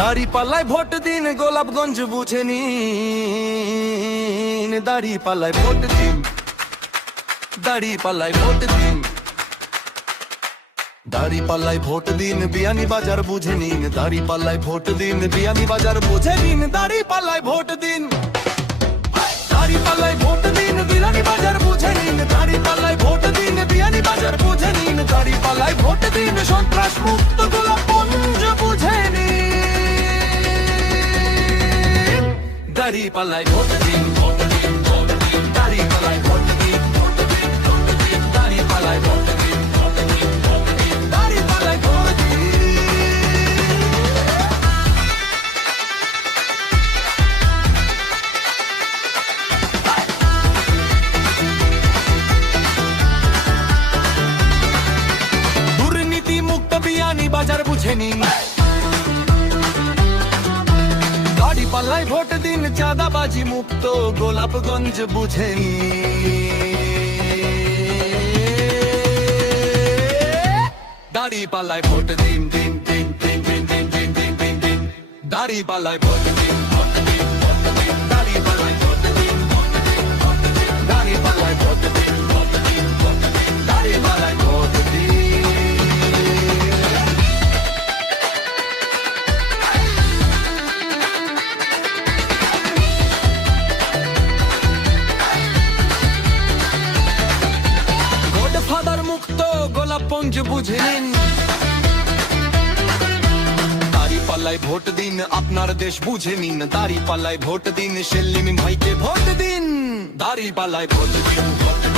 দাড়ি পাল্লায় ভোট দিন, গোলাপগঞ্জ বুঝে নিন। দাড়ি পাল্লায় ভোট দিন দাড়ি পাল্লায় ভোট দিন। দাড়ি পাল্লায় ভোট দিন, বিয়ানি বাজার বুঝে নিন। দাড়ি পাল্লায় ভোট দিন, বিয়ানি বাজার বুঝে নিন। দাড়ি পাল্লায় ভোট দিন। দাড়ি পাল্লায় ভোট দাড়ি পাল্লায় ভোট দিন ভোট দিন ভোট দিন, দাড়ি পাল্লায় ভোট দিন ভোট দিন ভোট দিন, দাড়ি পাল্লায় ভোট দিন ভোট দিন ভোট দিন, দাড়ি পাল্লায় ভোট দিন। দুর্নীতি মুক্ত বিয়ানি বাজার বুঝে নিন। পাল্লায় ভোট দিন চাঁদাবাজি মুক্ত গোলাপগঞ্জ বুঝে দাড়ি পাল্লায় ভোট দিন দিন দিন দিন দিন দিন দিন দিন দিন দাড়ি পাল্লায় ভোট দিন ফাদার মুক্ত গোলাপ পঞ্জ বুঝে নিন। পাল্লায় ভোট দিন, আপনার দেশ বুঝে নিন। দাড়ি পাল্লায় ভোট দিন, সেলিম ভাইকে ভোট দিন। দাড়ি পাল্লায় ভোট দিন, ভোট